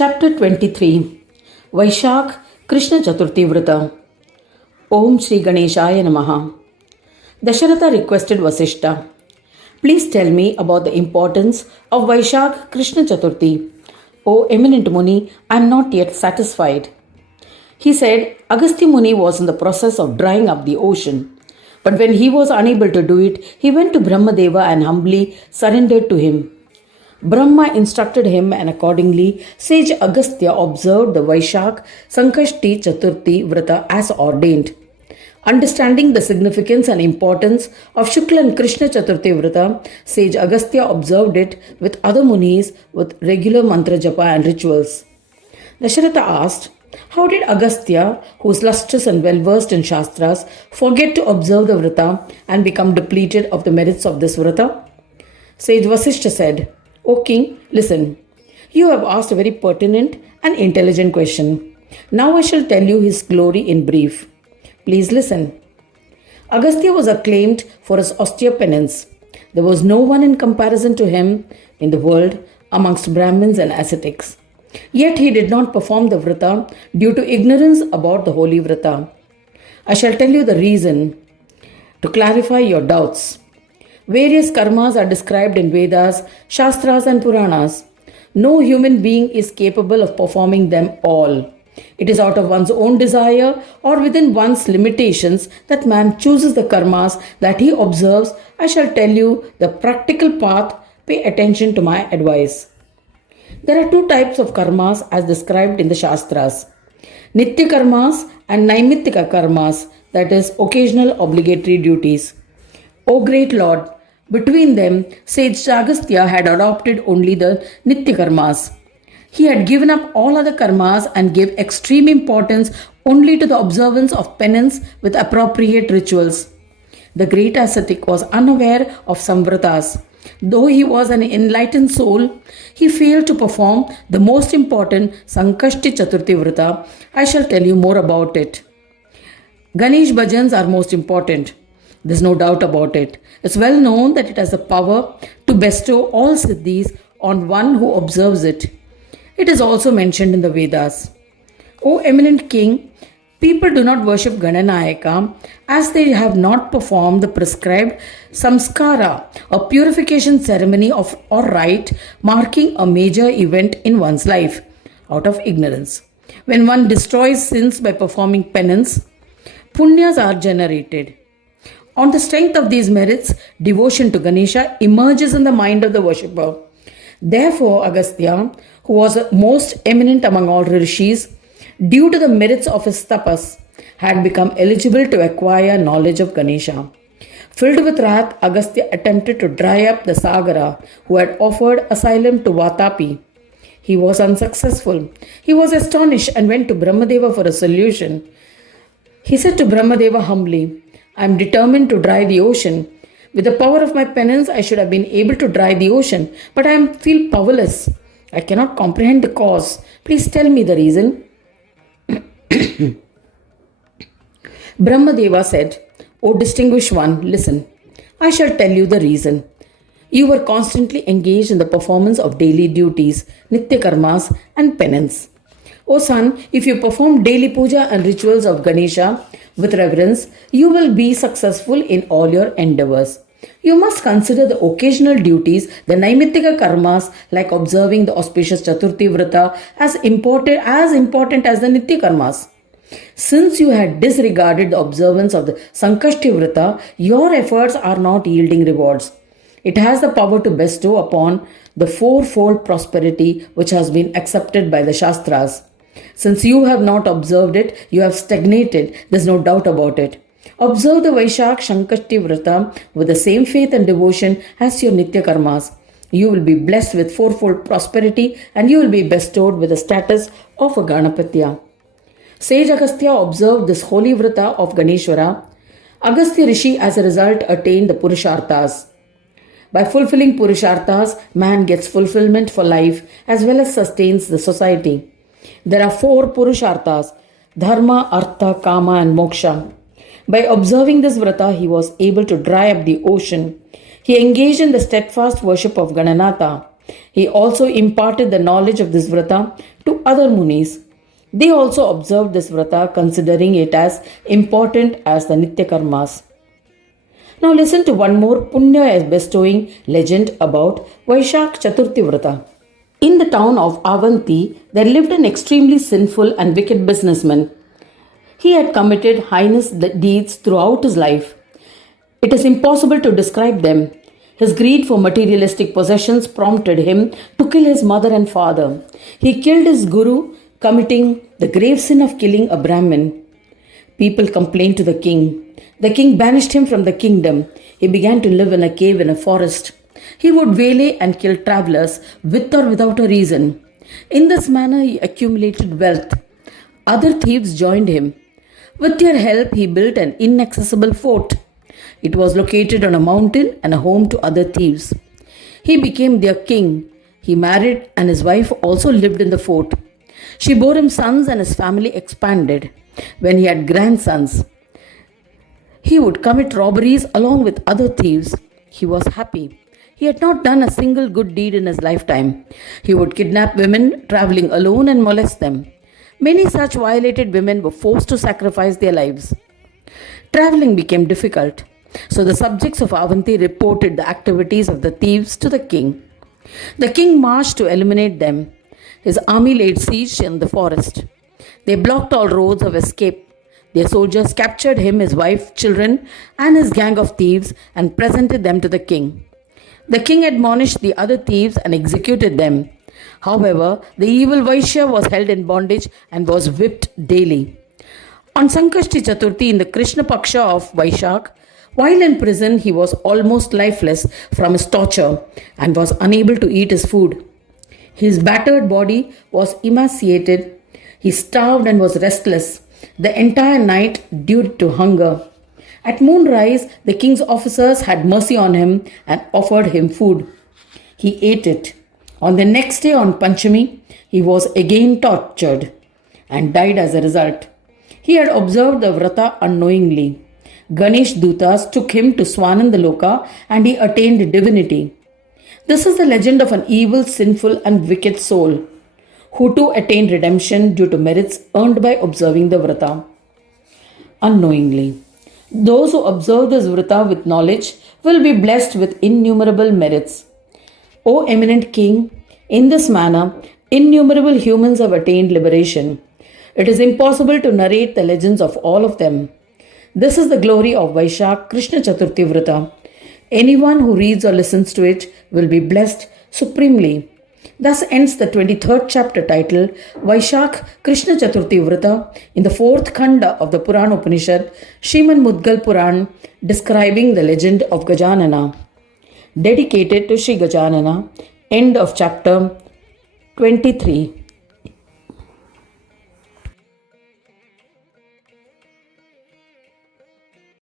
Chapter 23 Vaishakh Krishna Chaturthi Vrat. Om Shri Ganeshaya Namaha. Dasharatha requested Vasishta, please tell me about the importance of Vaishakh Krishna Chaturthi. O eminent Muni, I am not yet satisfied. He said Agastya Muni was in the process of drying up the ocean. But when he was unable to do it, he went to Brahmadeva and humbly surrendered to him. Brahma instructed him, and accordingly sage Agastya observed the Vaishakh Sankashti Chaturthi Vrata as ordained. Understanding the significance and importance of Shukla and Krishna Chaturthi Vrata, sage Agastya observed it with other munis with regular mantra japa and rituals. Dasharatha asked, how did Agastya, who is lustrous and well versed in Shastras, forget to observe the Vrata and become depleted of the merits of this Vrata? Sage Vasishta said, O king, listen. You have asked a very pertinent and intelligent question. Now I shall tell you his glory in brief. Please listen. Agastya was acclaimed for his austere penance. There was no one in comparison to him in the world amongst Brahmins and ascetics. Yet he did not perform the Vrata due to ignorance about the holy Vrata. I shall tell you the reason to clarify your doubts. Various karmas are described in Vedas, Shastras and Puranas. No human being is capable of performing them all. It is out of one's own desire or within one's limitations that man chooses the karmas that he observes. I shall tell you the practical path. Pay attention to my advice. There are two types of karmas as described in the Shastras. Nitya karmas and Naimittika karmas, that is, occasional obligatory duties. O great Lord, between them, sage Agastya had adopted only the Nitya karmas. He had given up all other karmas and gave extreme importance only to the observance of penance with appropriate rituals. The great ascetic was unaware of samvratas. Though he was an enlightened soul, he failed to perform the most important Sankashti Chaturthi Vrata. I shall tell you more about it. Ganesh bhajans are most important. There's no doubt about it. It's well known that it has the power to bestow all siddhis on one who observes it. It is also mentioned in the Vedas. O eminent king, people do not worship Gananayaka as they have not performed the prescribed samskara, a purification ceremony or rite marking a major event in one's life, out of ignorance. When one destroys sins by performing penance, punyas are generated. On the strength of these merits, devotion to Ganesha emerges in the mind of the worshipper. Therefore, Agastya, who was most eminent among all rishis, due to the merits of his tapas, had become eligible to acquire knowledge of Ganesha. Filled with wrath, Agastya attempted to dry up the Sagara, who had offered asylum to Vatapi. He was unsuccessful. He was astonished and went to Brahmadeva for a solution. He said to Brahmadeva humbly, I am determined to dry the ocean. With the power of my penance, I should have been able to dry the ocean, but I feel powerless. I cannot comprehend the cause. Please tell me the reason. Brahmadeva said, O distinguished one, listen. I shall tell you the reason. You were constantly engaged in the performance of daily duties, nitya karmas and penance. O son, if you perform daily puja and rituals of Ganesha with reverence, you will be successful in all your endeavors. You must consider the occasional duties, the Naimittika karmas like observing the auspicious Chaturthi Vrata as important as the Nitya karmas. Since you had disregarded the observance of the Sankashti Vrata, your efforts are not yielding rewards. It has the power to bestow upon the fourfold prosperity which has been accepted by the Shastras. Since you have not observed it, you have stagnated. There's no doubt about it. Observe the Vaishakh Sankashti Vrata with the same faith and devotion as your Nitya karmas. You will be blessed with fourfold prosperity and you will be bestowed with the status of a Ganapatya. Sage Agastya observed this holy Vrata of Ganeshwara. Agastya Rishi as a result attained the Purusharthas. By fulfilling Purusharthas, man gets fulfillment for life as well as sustains the society. There are 4 Purusharthas, Dharma, Artha, Kama and Moksha. By observing this Vrata, he was able to dry up the ocean. He engaged in the steadfast worship of Gananatha. He also imparted the knowledge of this vrata to other munis. They also observed this vrata, considering it as important as the Nitya Karmas. Now listen to one more punya bestowing legend about Vaishakh Chaturthi Vrata. In the town of Avanti, there lived an extremely sinful and wicked businessman. He had committed heinous deeds throughout his life. It is impossible to describe them. His greed for materialistic possessions prompted him to kill his mother and father. He killed his guru, committing the grave sin of killing a Brahmin. People complained to the king. The king banished him from the kingdom. He began to live in a cave in a forest. He would waylay and kill travelers with or without a reason. In this manner, he accumulated wealth. Other thieves joined him. With their help, he built an inaccessible fort. It was located on a mountain and a home to other thieves. He became their king. He married, and his wife also lived in the fort. She bore him sons, and his family expanded. When he had grandsons, he would commit robberies along with other thieves. He was happy. He had not done a single good deed in his lifetime. He would kidnap women traveling alone and molest them. Many such violated women were forced to sacrifice their lives. Traveling became difficult, so the subjects of Avanti reported the activities of the thieves to the king. The king marched to eliminate them. His army laid siege in the forest. They blocked all roads of escape. Their soldiers captured him, his wife, children, and his gang of thieves and presented them to the king. The king admonished the other thieves and executed them. However, the evil Vaishya was held in bondage and was whipped daily. On Sankashti Chaturthi in the Krishna Paksha of Vaishakh, while in prison, he was almost lifeless from his torture and was unable to eat his food. His battered body was emaciated. He starved and was restless the entire night due to hunger. At moonrise, the king's officers had mercy on him and offered him food. He ate it. On the next day, on Panchami, he was again tortured and died as a result. He had observed the vrata unknowingly. Ganesh Dutas took him to Swanandaloka and he attained divinity. This is the legend of an evil, sinful, and wicked soul who too attained redemption due to merits earned by observing the vrata unknowingly. Those who observe this vrata with knowledge will be blessed with innumerable merits. O eminent king, in this manner, innumerable humans have attained liberation. It is impossible to narrate the legends of all of them. This is the glory of Vaishakh Krishna Chaturthi Vrata. Anyone who reads or listens to it will be blessed supremely. Thus ends the 23rd chapter titled Vaishakh Krishna Chaturthi Vrata in the 4th Khanda of the Puran Upanishad, Ganesha Mudgal Puran, describing the legend of Gajanana. Dedicated to Sri Gajanana. End of chapter 23.